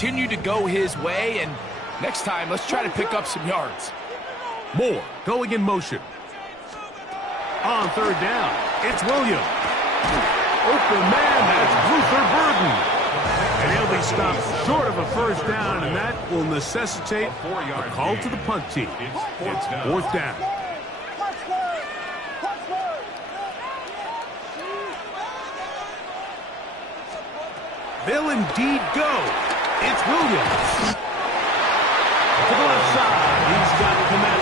continue to go his way, and next time, let's try to pick up some yards. Moore going in motion. On third down, it's Williams. Open man, that's Luther Burden. And he'll be stopped short of a first down, and that will necessitate a call to the punt team. It's fourth down. They'll indeed go. It's Williams. To the left side, he's got Kmet.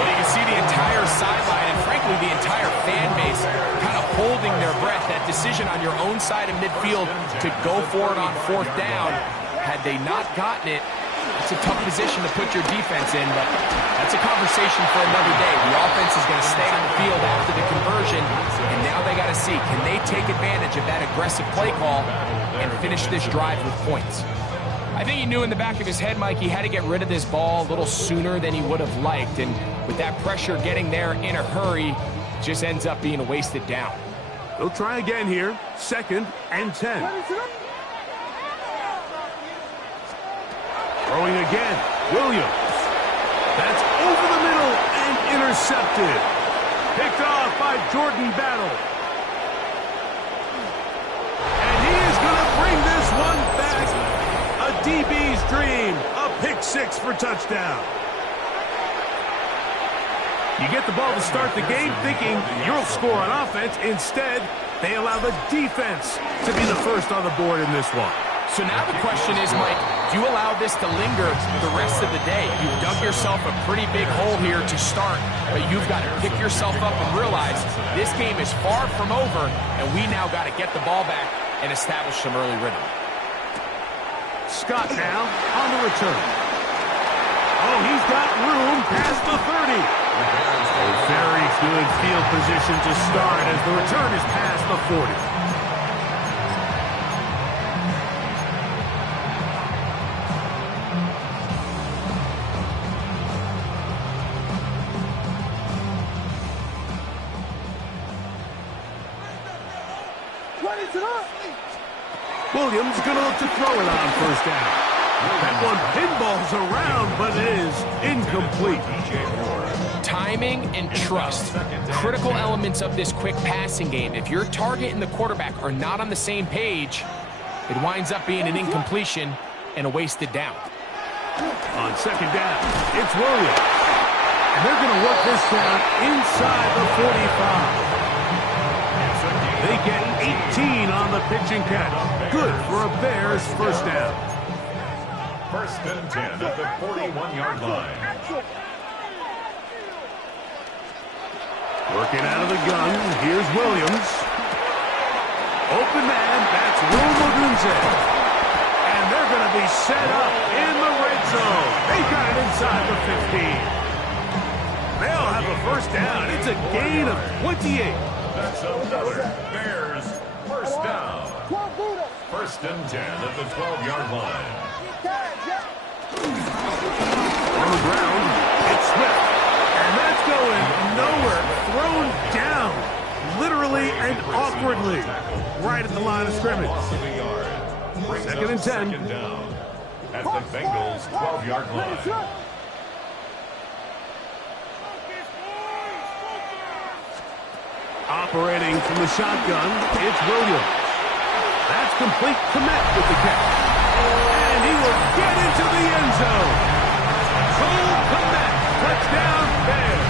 Well, you can see the entire sideline and, frankly, the entire fan base kind of holding their breath. That decision on your own side of midfield to go for it on fourth down, had they not gotten it, it's a tough position to put your defense in, but that's a conversation for another day. The offense is going to stay on the field after the conversion, and now they got to see, can they take advantage of that aggressive play call and finish this drive with points? I think he knew in the back of his head, Mike, he had to get rid of this ball a little sooner than he would have liked. And with that pressure getting there in a hurry, just ends up being a wasted down. They'll try again here. 2nd and 10. Throwing again. Williams. That's over the middle and intercepted. Picked off by Jordan Battle. And he is going to bring this one back. A DB's dream, a pick six for touchdown. You get the ball to start the game thinking you'll score on offense. Instead, they allow the defense to be the first on the board in this one. So now the question is, Mike, do you allow this to linger the rest of the day? You've dug yourself a pretty big hole here to start, but you've got to pick yourself up and realize this game is far from over, and we now got to get the ball back and establish some early rhythm. Scott now on the return. Oh, he's got room past the 30. A very good field position to start as the return is past the 40. Williams going to look to throw it on first down. That one pinballs around, but it is incomplete. Timing and trust, critical elements of this quick passing game. If your target and the quarterback are not on the same page, it winds up being an incompletion and a wasted down. On second down, it's Williams. And they're going to work this down inside the 45. They get 18 on the pitch and catch. Good for a Bears first down. 1st and 10 at the 41-yard line. Working out of the gun, here's Williams. Open man, that's Rome Odunze. And they're going to be set up in the red zone. They got it inside the 15. They'll have a first down. It's a gain of 28. That's another Bears first down. 1st and 10 at the 12-yard line. On the ground, it's Swift. And that's going nowhere. Thrown down, literally and awkwardly, right at the line of scrimmage. 2nd and 10. Second down at the Bengals 12-yard line. Operating from the shotgun, it's Williams. That's complete. Kmet with the catch. And he will get into the end zone. Cole Kmet, touchdown Bears.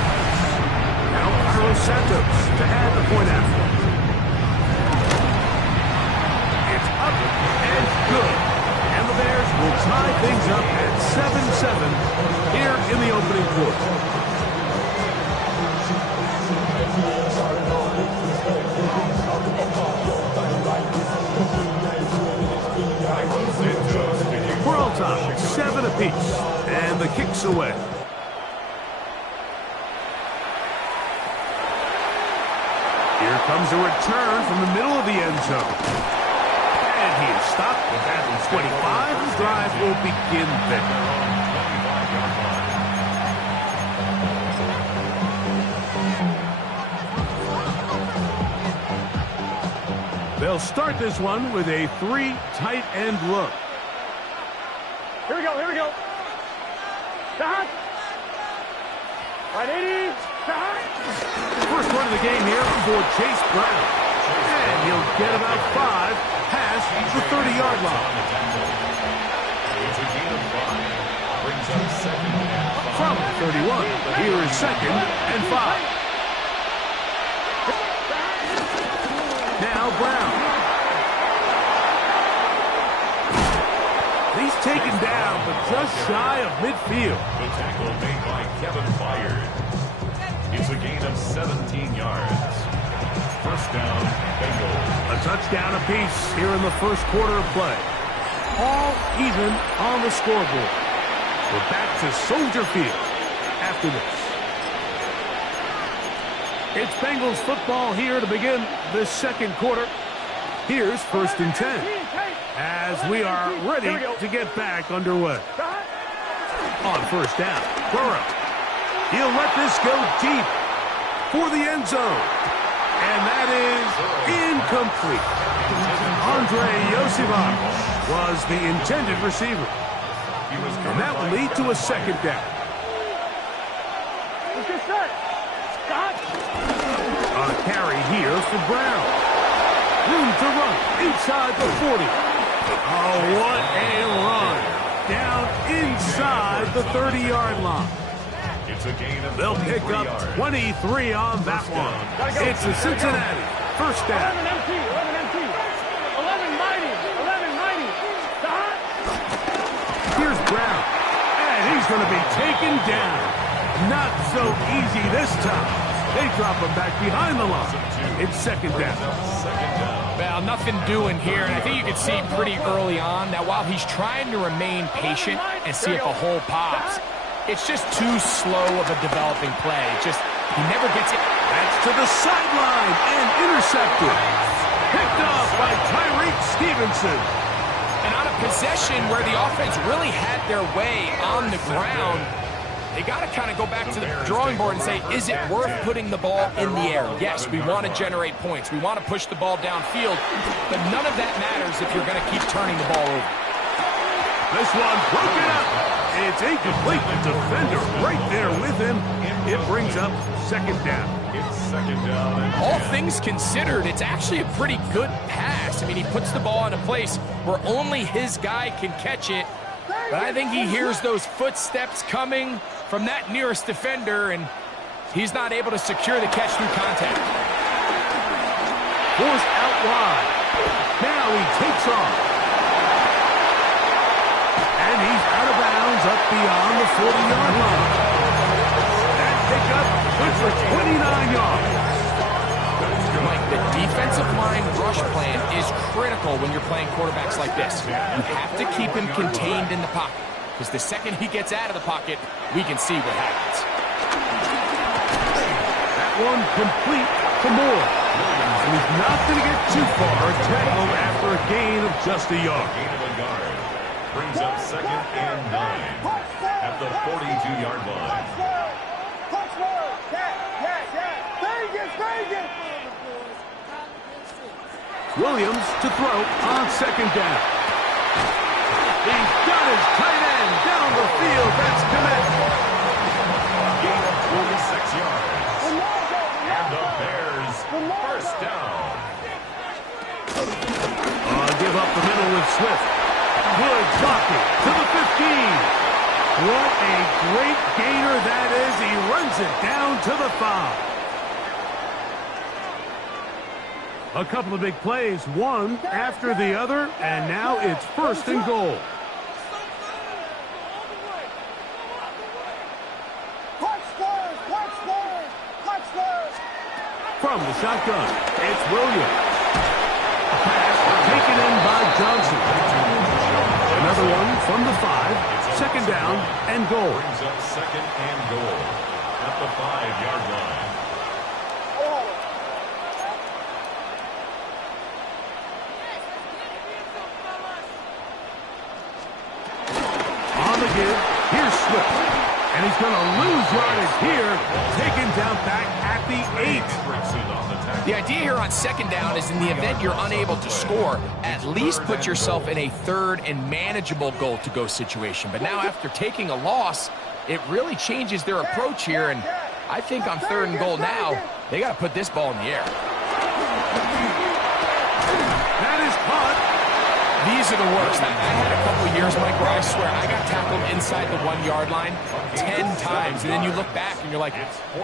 Now Carlos Santos to add the point after. It's up and good. And the Bears will tie things up at 7-7 here in the opening quarter. We're on top, 7 apiece, and the kick's away. Here comes a return from the middle of the end zone. And he is stopped at the 25. The drive will begin there. They'll start this one with a 3 tight end look. Here we go, here we go. Stop. Right, 80. Stop. First run of the game here for Chase Brown. And he'll get about 5 past the 30-yard line. It's a gain of 5. Brings up second and 5. From 31, here is second and 5. Now Brown. He's taken down, but just shy of midfield. The tackle made by Kevin Byard. It's a gain of 17 yards. First down, Bengals. A touchdown apiece here in the first quarter of play. All even on the scoreboard. We're back to Soldier Field after this. It's Bengals football here to begin this second quarter. Here's first and 10 as we are ready to get back underway. On first down, Burrow. He'll let this go deep for the end zone. And that is incomplete. Andre Yosivach was the intended receiver. And that will lead to a second down. On a carry here for Brown. Room to run inside the 40. Oh, what a run. Down inside the 30-yard line. It's a gain of They'll pick up 23 on that one. It's a Cincinnati first down. 11 MT, 11 MT. 11 mighty, 11 mighty. Stop. Here's Brown. And he's going to be taken down. Not so easy this time. They drop him back behind the line. It's second down. Well, nothing doing here, and I think you can see pretty early on that while he's trying to remain patient and see if a hole pops, it's just too slow of a developing play. He never gets it. That's to the sideline and intercepted. Picked off by Tyreek Stevenson. And on a possession where the offense really had their way on the ground, they got to kind of go back to the drawing board and say, is it worth putting the ball in the air? Yes, we want to generate points. We want to push the ball downfield, but none of that matters if you're going to keep turning the ball over. This one broken up. It's incomplete. The defender right there with him. It brings up second down. It's second down. All things considered, it's actually a pretty good pass. I mean, he puts the ball in a place where only his guy can catch it, but I think he hears those footsteps coming from that nearest defender, and he's not able to secure the catch through contact. Forced out wide. Now he takes off. And he's out of bounds up beyond the 40-yard line. That pickup good for 29 yards. Mike, the defensive line rush plan is critical when you're playing quarterbacks like this. You have to keep him contained in the pocket, because the second he gets out of the pocket, we can see what happens. That one complete to Moore. And he's not going to get too far. Tackled after a gain of just a yard. Gain of a yard. Brings up second and 9 at the 42-yard line. Williams to throw on second down. He's got his tight end down the field. That's connected. Gain of 26 yards. And the Bears first down. Give up the middle with Swift. Good blocking to the 15. What a great gainer that is. He runs it down to the 5. A couple of big plays, one after the other, and now it's first and goal. From the shotgun, it's Williams. Pass taken in by Johnson. Another one from the 5, second down and goal. Brings up second and goal at the 5-yard line. On the give, here's Swift. And he's going to lose yardage here, taken down back at the 8. The idea here on second down is in the event you're unable to score, at least put yourself in a third and manageable goal-to-go situation. But now after taking a loss, it really changes their approach here, and I think on third and goal now, they got to put this ball in the air. That is caught. These are the worst. I had a couple of years, Mike, where I swear I got tackled inside the 1-yard line 10 times, and then you look back and you're like,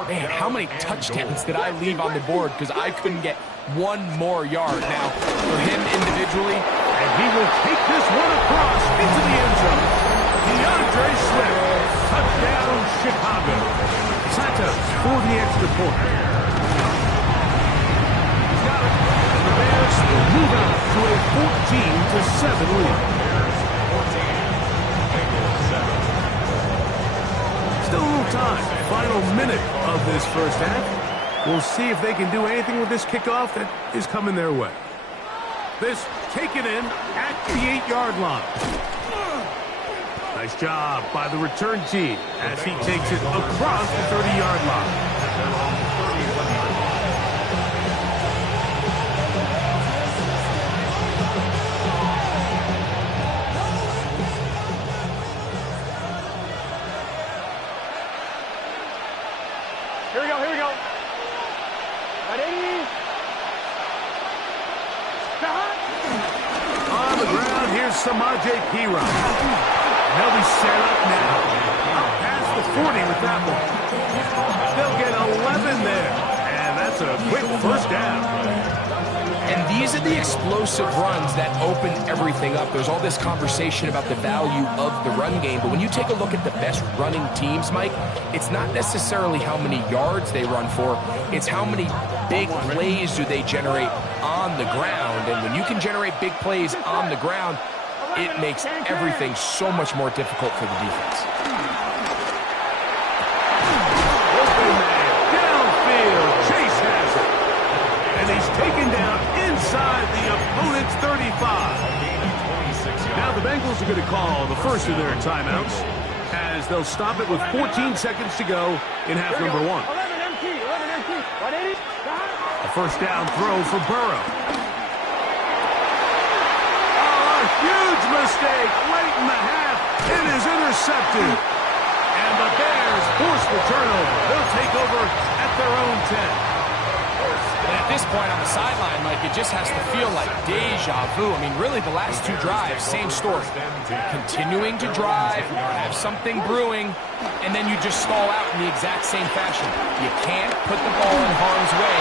man, how many touchdowns did I leave on the board because I couldn't get one more yard? Now, for him individually, and he will take this one across into the end zone. DeAndre Swift, touchdown Chicago. Santos for the extra point. He's got it. And the Bears will move out to a 14-7 lead. Still a little time. Final minute of this first half. We'll see if they can do anything with this kickoff that is coming their way. This taken in at the 8-yard line. Nice job by the return team as he takes it across the 30-yard line. Here we go, here we go. At 80. On the ground, here's Samaje Perine. They'll be set up now. Up past the 40 with that one. They'll get 11 there. And that's a quick first down. and these are the explosive runs that open everything up. There's all this conversation about the value of the run game, but when you take a look at the best running teams, Mike, it's not necessarily how many yards they run for, it's how many big plays do they generate on the ground. And when you can generate big plays on the ground, it makes everything so much more difficult for the defense. Downfield, Chase has it. And he's taken down inside the opponent's 35. Now the Bengals are going to call the first of their timeouts as they'll stop it with 14 seconds to go in half number one. 11 MT, 11 MT, 180. A first down throw for Burrow. Huge mistake late in the half. It is intercepted. And the Bears force the turnover. They'll take over at their own 10. And at this point on the sideline, Mike, it just has to feel like deja vu. I mean, really, the last two drives, same story. Continuing to drive, have something brewing, and then you just stall out in the exact same fashion. You can't put the ball in harm's way.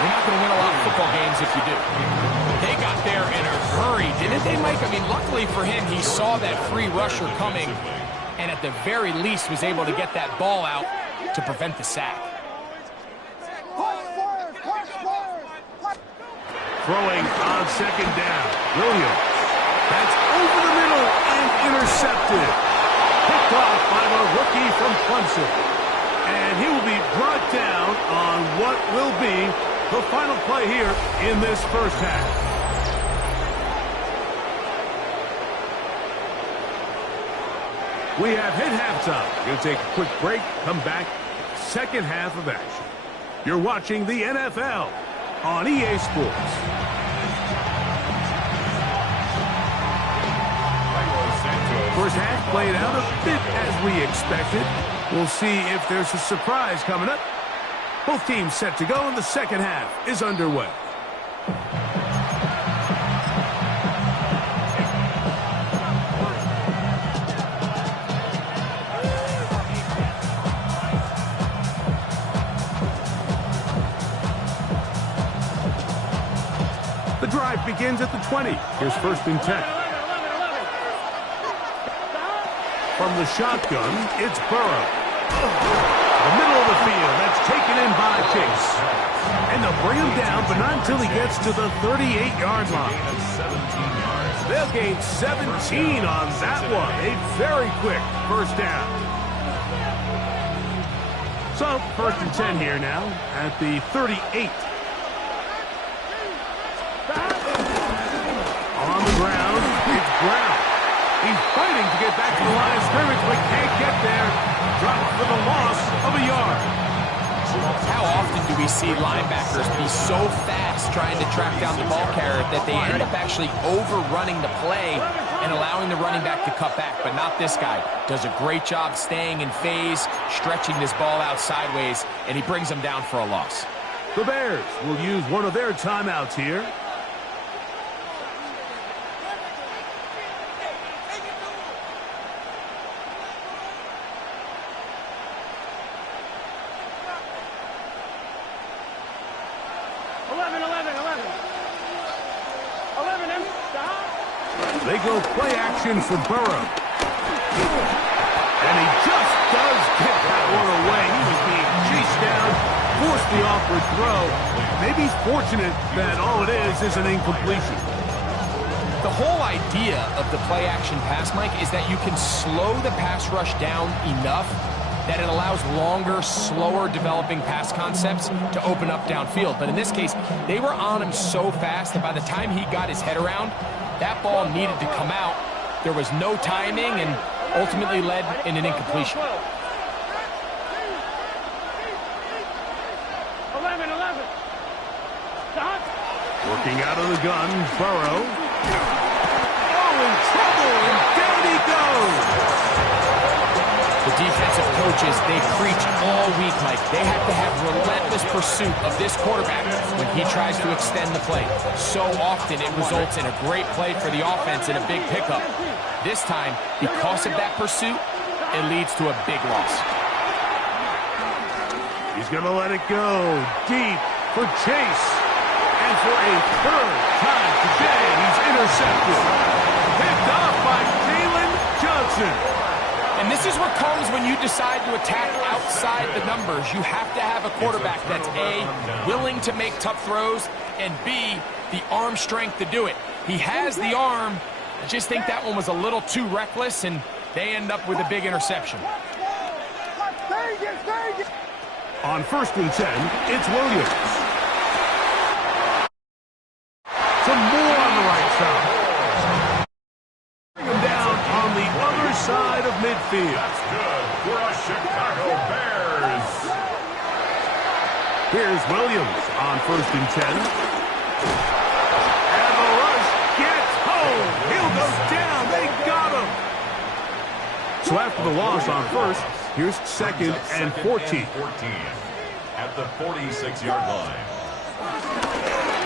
You're not going to win a lot of football games if you do. They got there in a hurry, didn't they, Mike? I mean, luckily for him, he saw that free rusher coming, and at the very least was able to get that ball out to prevent the sack. Throwing on second down. Williams. That's over the middle and intercepted. Picked off by the rookie from Clemson. And he will be brought down on what will be the final play here in this first half. We have hit halftime. Going to take a quick break, come back, second half of action. You're watching the NFL on EA Sports. First half played out a bit as we expected. We'll see if there's a surprise coming up. Both teams set to go, and the second half is underway. The drive begins at the 20. Here's first and 10. From the shotgun, it's Burrow. The middle of the field, that's taken in by Chase. And they'll bring him down, but not until he gets to the 38-yard line. They'll gain 17 on that one. A very quick first down. So, first and 10 here now at the 38. On the ground, it's Brown. He's fighting to get back to the line of scrimmage, but can't get there. Dropped for the loss of a yard. How often do we see linebackers be so fast trying to track down the ball carrier that they end up actually overrunning the play and allowing the running back to cut back? But not this guy. Does a great job staying in phase, stretching this ball out sideways, and he brings them down for a loss. The Bears will use one of their timeouts here. They go play action for Burrow. And he just does get that one away. He was being chased down, forced the awkward throw. Maybe he's fortunate that all it is an incompletion. The whole idea of the play action pass, Mike, is that you can slow the pass rush down enough that it allows longer, slower developing pass concepts to open up downfield. But in this case, they were on him so fast that by the time he got his head around, that ball needed to come out. There was no timing and ultimately led in an incompletion. 11. Stop. Working out of the gun, Burrow. Oh, in trouble, and down he goes. The defensive coaches, they preach all week, Mike. They have to have relentless pursuit of this quarterback when he tries to extend the play. So often it results in a great play for the offense and a big pickup. This time, because of that pursuit, it leads to a big loss. He's going to let it go deep for Chase. And for a third time today, he's intercepted. Picked off by Jalen Johnson. And this is what comes when you decide to attack outside the numbers. You have to have a quarterback that's A, willing to make tough throws, and B, the arm strength to do it. He has the arm. I just think that one was a little too reckless, and they end up with a big interception. On 1st and 10, it's Williams. Some more on the right side. Bring him down on the other side of midfield. That's good for a Chicago Bears. Here's Williams on 1st and 10. And the rush gets home. He'll go down. They got him. So after the loss on 1st, here's 2nd and 14. At the 46-yard line.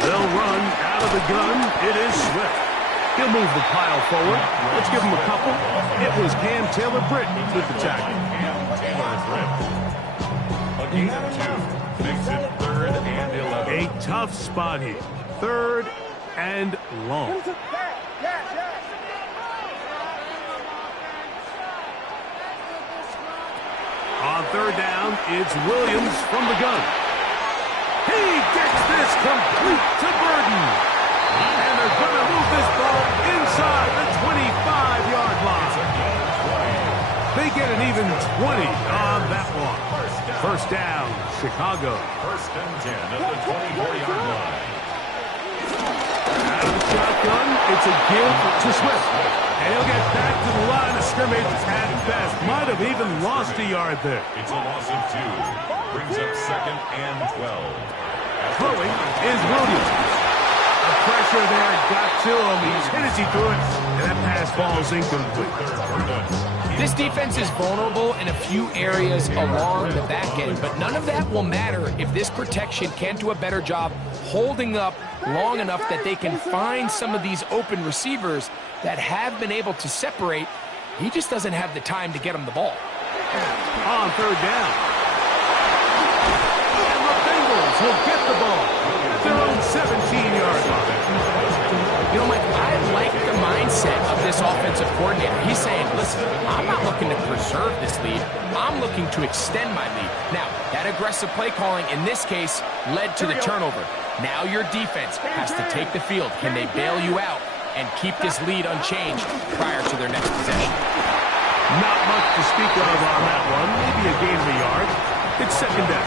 They'll run out of the gun. It is Swift. He'll move the pile forward. Let's give him a couple. It was Cam Taylor-Britt with the tackle. Cam Taylor-Britt. A gain of 2 makes it 3rd and 11. A tough spot here. 3rd and long. On 3rd down, it's Williams from the gun. He gets this complete to Burden. And they're going to move this ball inside the 25-yard line. They get an even 20 on that one. 1st down, Chicago. 1st and 10 at the 24-yard line. Out of the shotgun, it's a give to Swift. And he'll get back to the line of scrimmage at best. Might have even lost a yard there. It's a loss of 2. Brings up 2nd and 12. Throwing is Williams. The pressure there got to him. He's hit as he threw it, and that pass falls incomplete. This defense is vulnerable in a few areas along the back end, but none of that will matter if this protection can't do a better job holding up long enough that they can find some of these open receivers that have been able to separate. He just doesn't have the time to get them the ball. On 3rd down. And the Bengals will get the ball at their own 17-yard line. You know, Mike, I like the mindset of this offensive coordinator. He's saying, listen, I'm not looking to preserve this lead. I'm looking to extend my lead. Now, that aggressive play calling in this case led to the turnover. Now your defense has to take the field. Can they bail you out and keep this lead unchanged prior to their next possession? Not much to speak of on that one. Maybe a gain of a yard. It's 2nd down.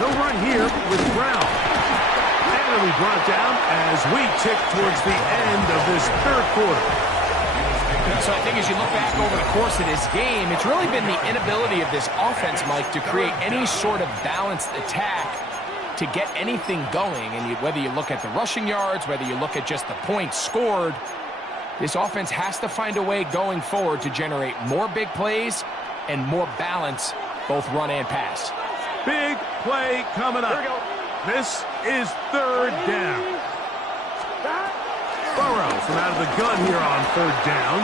They'll run here with Brown. And it'll be brought down as we tick towards the end of this third quarter. So I think as you look back over the course of this game, it's really been the inability of this offense, Mike, to create any sort of balanced attack to get anything going. And whether you look at the rushing yards, whether you look at just the points scored, this offense has to find a way going forward to generate more big plays and more balance, both run and pass. Big play coming up. This is third down. Burrow from out of the gun here on third down.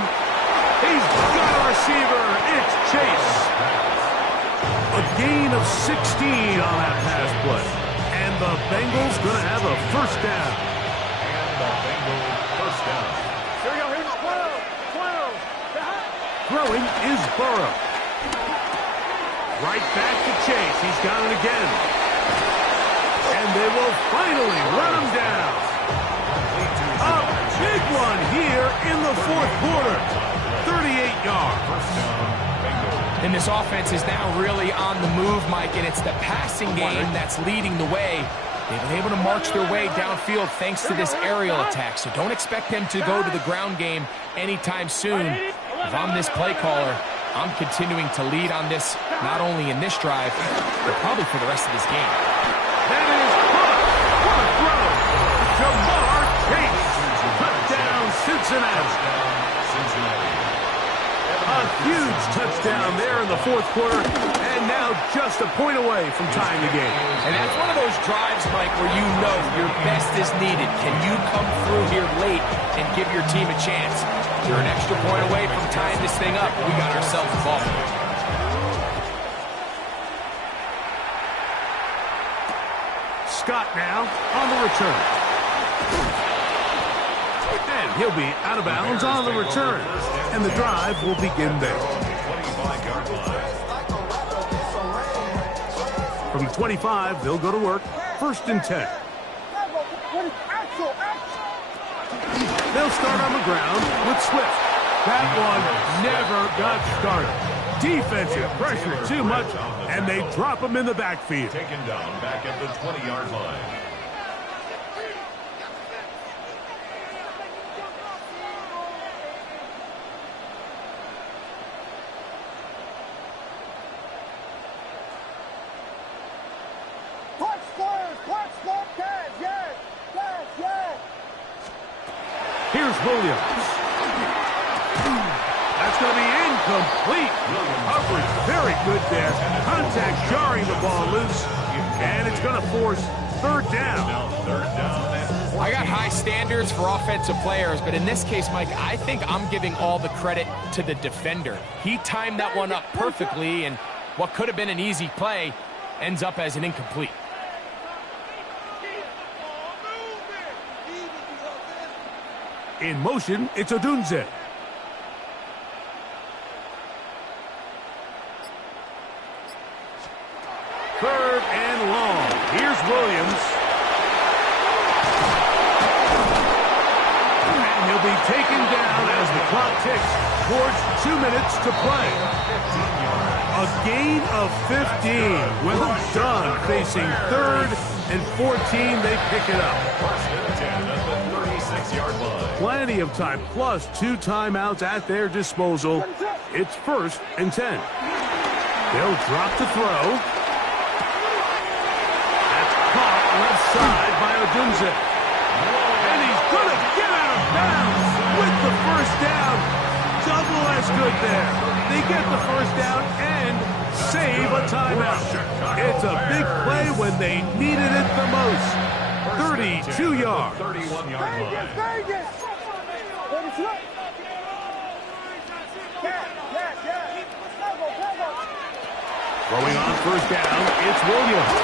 He's got a receiver. It's Chase. A gain of 16 on that pass play. And the Bengals going to have a first down. And the Bengals first down. Here we go. Here's 12. Throwing is Burrow. Right back to Chase. He's got it again. And they will finally run him down. A big one here in the fourth quarter. 38 yards. And this offense is now really on the move, Mike, and it's the passing game that's leading the way. They've been able to march their way downfield thanks to this aerial attack, so don't expect them to go to the ground game anytime soon. If I'm this play caller, I'm continuing to lead on this, not only in this drive, but probably for the rest of this game. That is caught. What a throw. Jamar Chase. Touchdown, Cincinnati. A huge touchdown there in the fourth quarter, and now just a point away from tying the game. And that's one of those drives, Mike, where you know your best is needed. Can you come through here late and give your team a chance? You're an extra point away from tying this thing up. We got ourselves a ball. Scott now on the return. And he'll be out of bounds on the return. And the drive will begin there. From the 25, they'll go to work. First and 10. They'll start on the ground with Swift. That one never got started. Defensive pressure too much, and they drop him in the backfield. Taken down back at the 20-yard line. Here's Williams. That's going to be incomplete. Coverage very good there. Contact jarring the ball loose. And it's going to force third down. I got high standards for offensive players, but in this case, Mike, I think I'm giving all the credit to the defender. He timed that one up perfectly, and what could have been an easy play ends up as an incomplete. In motion, it's Odunze. Third and long. Here's Williams. And he'll be taken down as the clock ticks towards 2 minutes to play. A gain of 15. Well done. Facing third and 14, they pick it up. First and 10 at the 36-yard line. Plenty of time, plus 2 timeouts at their disposal. It's first and 10. They'll drop to throw. That's caught left side by Odunze. And he's going to get out of bounds with the first down. Double as good there. They get the first down and save a timeout. It's a big play when they needed it the most. 32 yards. 31-yard line. Throwing on first down, it's Williams.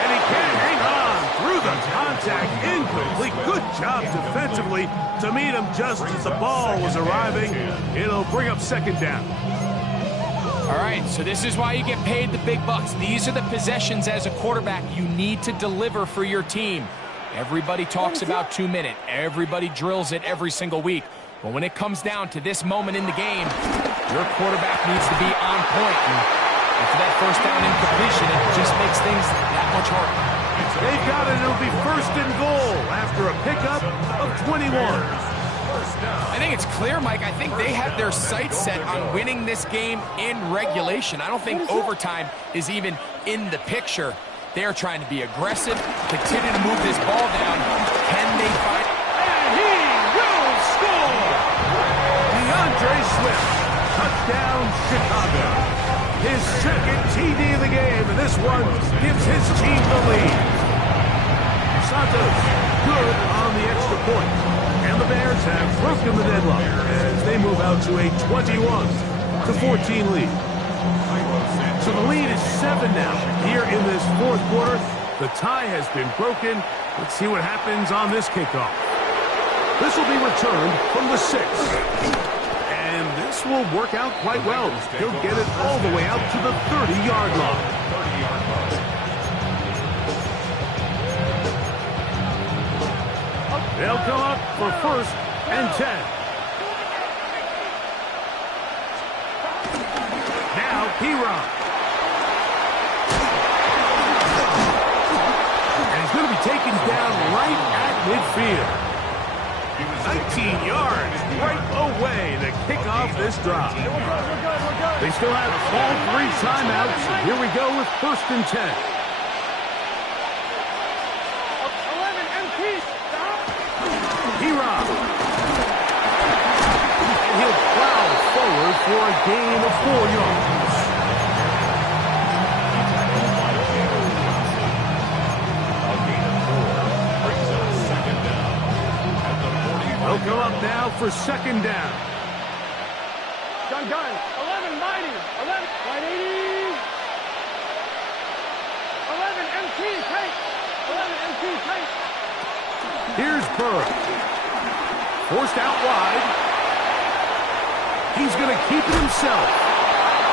And he can't hang on through the contact. Incomplete. Good job defensively to meet him just as the ball was arriving. It'll bring up second down. All right, so this is why you get paid the big bucks. These are the possessions as a quarterback you need to deliver for your team. Everybody talks about 2 minute. Everybody drills it every single week. But when it comes down to this moment in the game, your quarterback needs to be on point. And After that first down incompletion, it just makes things that much harder. They've got it. It'll be first and goal after a pickup of 21. I think it's clear, Mike. I think they have their sights set on winning this game in regulation. I don't think overtime is even in the picture. They're trying to be aggressive, continue to move this ball down. Can they find... And he will score! DeAndre Swift, touchdown Chicago. His second TD of the game, and this one gives his team the lead. Santos, good on the extra point. And the Bears have broken the deadlock as they move out to a 21-14 lead. So the lead is 7 now here in this fourth quarter. The tie has been broken. Let's see what happens on this kickoff. This will be returned from the 6. And this will work out quite well. He'll get it all the way out to the 30-yard line. They'll come up for first and 10. Now, P-Rob. And he's going to be taken down right at midfield. 19 yards right away to kick off this drive. They still have all 3 timeouts. And here we go with first and 10. 11 MP. P-Rob. And he'll plow forward for a gain of 4 yards. They'll come up now for second down. Gun. 11 mighty. 11 180. 11 MP. Take. 11 MP. Take. Here's Burrow. Forced out wide. He's going to keep it himself.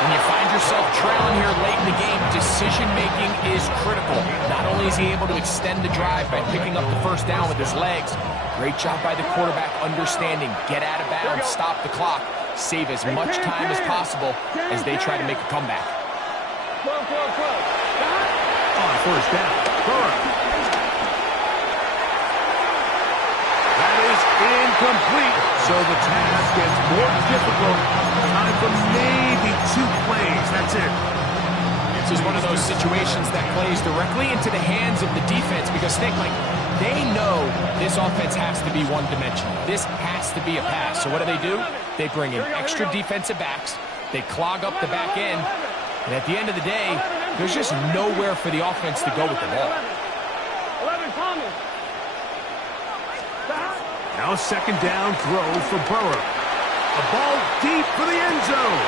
When you find yourself trailing here late in the game, decision-making is critical. Not only is he able to extend the drive by picking up the first down with his legs, great job by the quarterback understanding, get out of bounds, stop the clock, save as much time as possible as they try to make a comeback. 12. On first down, Burrow. That is incomplete, so the task gets more difficult. Time for maybe 2 plays. That's it. This is one of those situations that plays directly into the hands of the defense because, think, like, they know this offense has to be one-dimensional. This has to be a pass. So what do? They bring in extra defensive backs. They clog up the back end. And at the end of the day, there's just nowhere for the offense to go with the ball. 11 Thomas. Now a second down throw for Burrow. A ball deep for the end zone.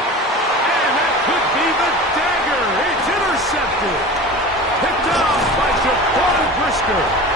And that could be the dagger. It's intercepted. Picked off by Jaquan Brisker.